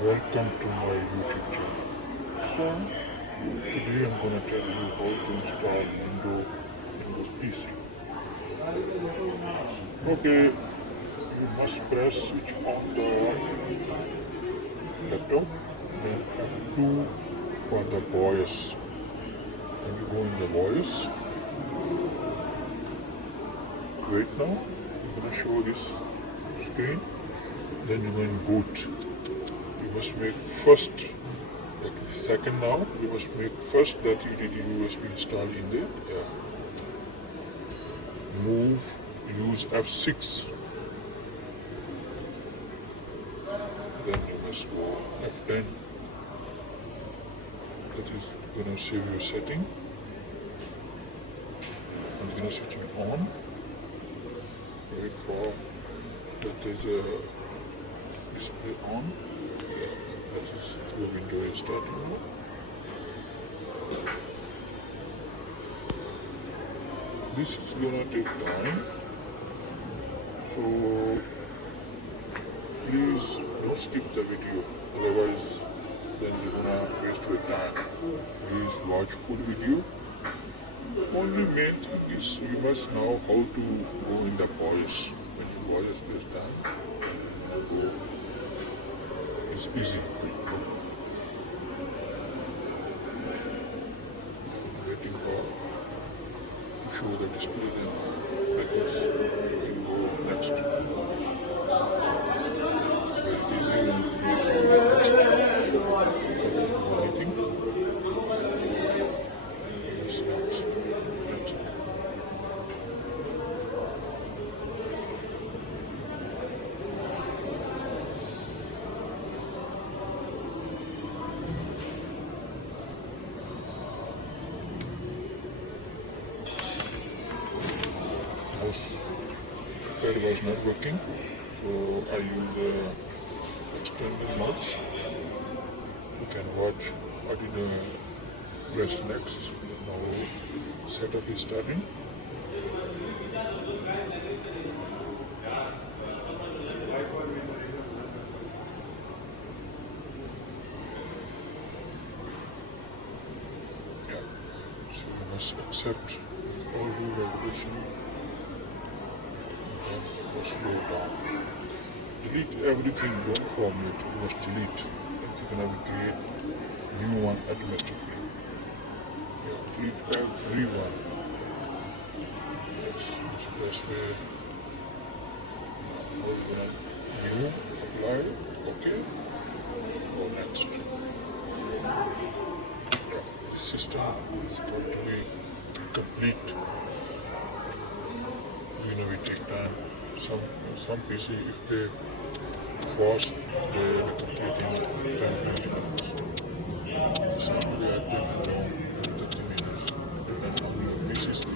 Welcome to my YouTube channel. So today I'm going to tell you how to install Windows PC. Okay, you must press switch on the laptop, then F2 for the voice. When you go in the voice, right now I'm going to show this screen. Then you're going boot. You must make first, like second now, you must make first that utility USB installed in there. Yeah. Move, use F6. Then you must go F10. That is going to save your setting. I'm going to switch it on. Wait for that is a display on. That is the window is starting now. This is gonna take time, so please don't skip the video, otherwise then you're gonna waste your time. Please watch full video. Only main thing is you must know how to go in the voice. When you voice this time, go. It's easy. Waiting for to show the display then because you can go next. Very easy when you go next. Waiting. Yes, next. Pad was not working, so I use external mouse. You can watch what is the press next. Now setup is starting. Yeah, so you must accept all rule regulation. Slow down. Delete everything, don't format, you must delete. You can create new one automatically. Yeah, delete everyone. Yes, just press where now we're gonna new, apply, okay, go next. Yeah, the system is going to be complete. You know, we take time. Some PC, if they force, they complete in 10 minutes. Some they are taking down 30 minutes. Depends on your PC speed.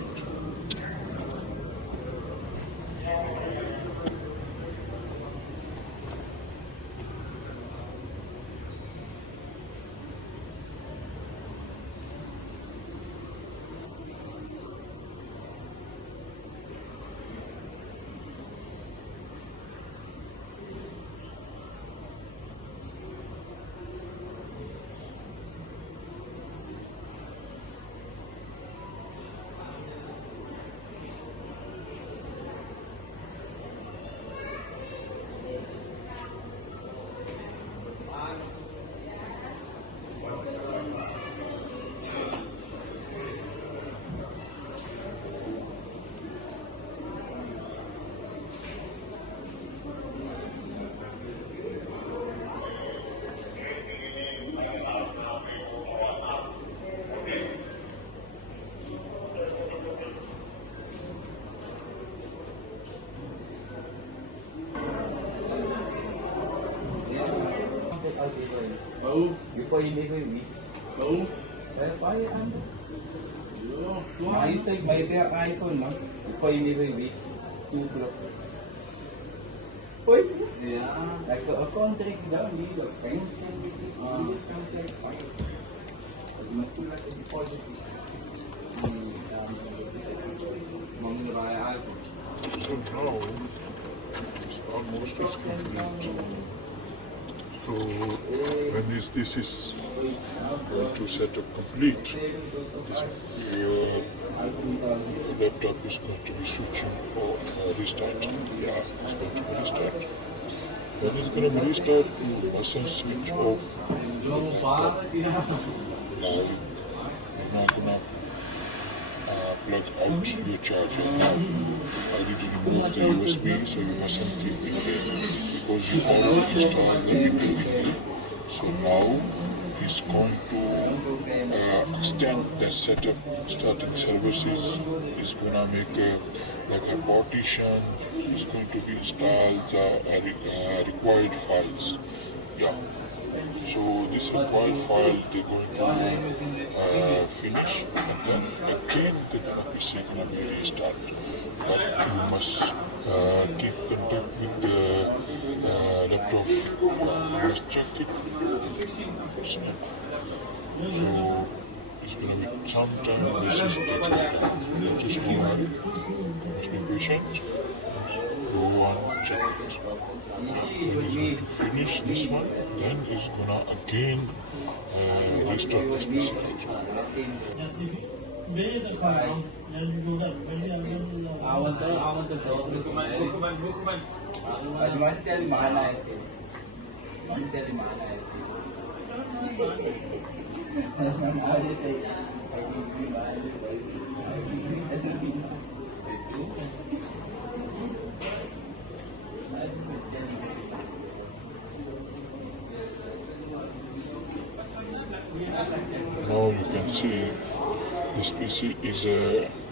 Before you leave me. Go. I take my back iPhone, no? Before you leave me. 2 o'clock. Wait. Yeah. Like a contract down, you know. Can you send it? This contract fine. Must be like a deposit. So now it's almost as complete. So So when this is going to set up complete, your laptop is going to be switching or restart. Yeah, it's going to be restart. When it's going to be restart, you mustn't switch off the laptop. Now you're not going to plug out your charger. Now I need to remove the USB, so you mustn't keep it here because you already installed the video. So now he's going to extend the setup, starting services. He's gonna make a partition. He's going to be installed the required files. Yeah. So this required file they're going to finish, and then again the PC gonna be restarted. But you must keep contact with the laptop. You must check it. It's not. So it's gonna be some time this is taking time. Just go on. Must be patient. Go on, check it. When he's going to finish this one, then he's gonna again restart this PC. I want to go. I must tell my life. I'm telling my life. I just say, I give you my life. Now you can see this PC is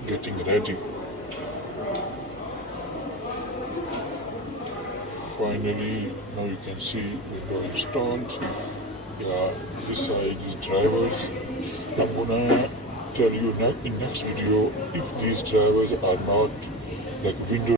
getting ready. Finally, now you can see Windows installed. Yeah, this side is drivers. I'm gonna tell you in next video if these drivers are not like Windows.